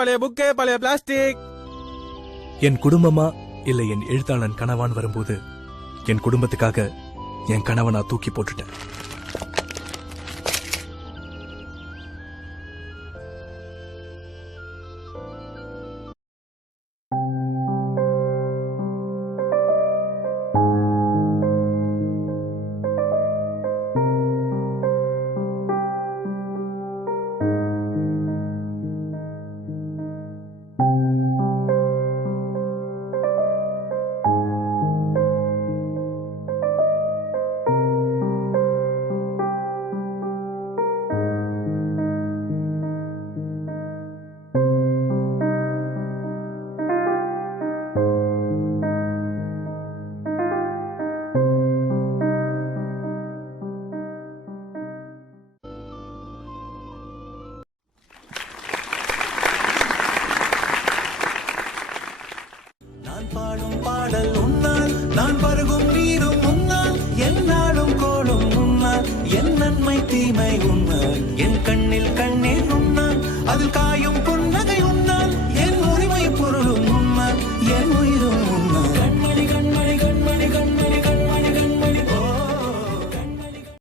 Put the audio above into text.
பழைய புக்கு, பழைய பிளாஸ்டிக். என் குடும்பமா இல்ல என் எழுத்தாளன் கனவான் வரும்போது என் குடும்பத்துக்காக என் கணவனா தூக்கி போட்டுட்டேன். பாடும் பாடல் உன்னால், நான் பருகும் நீரும் உன்னால், என்னாலும் கோடும் உன்னால், என் நன்மை தீமை உன்னால், என் கண்ணில் கண்ணீர் உன்னால், அதில்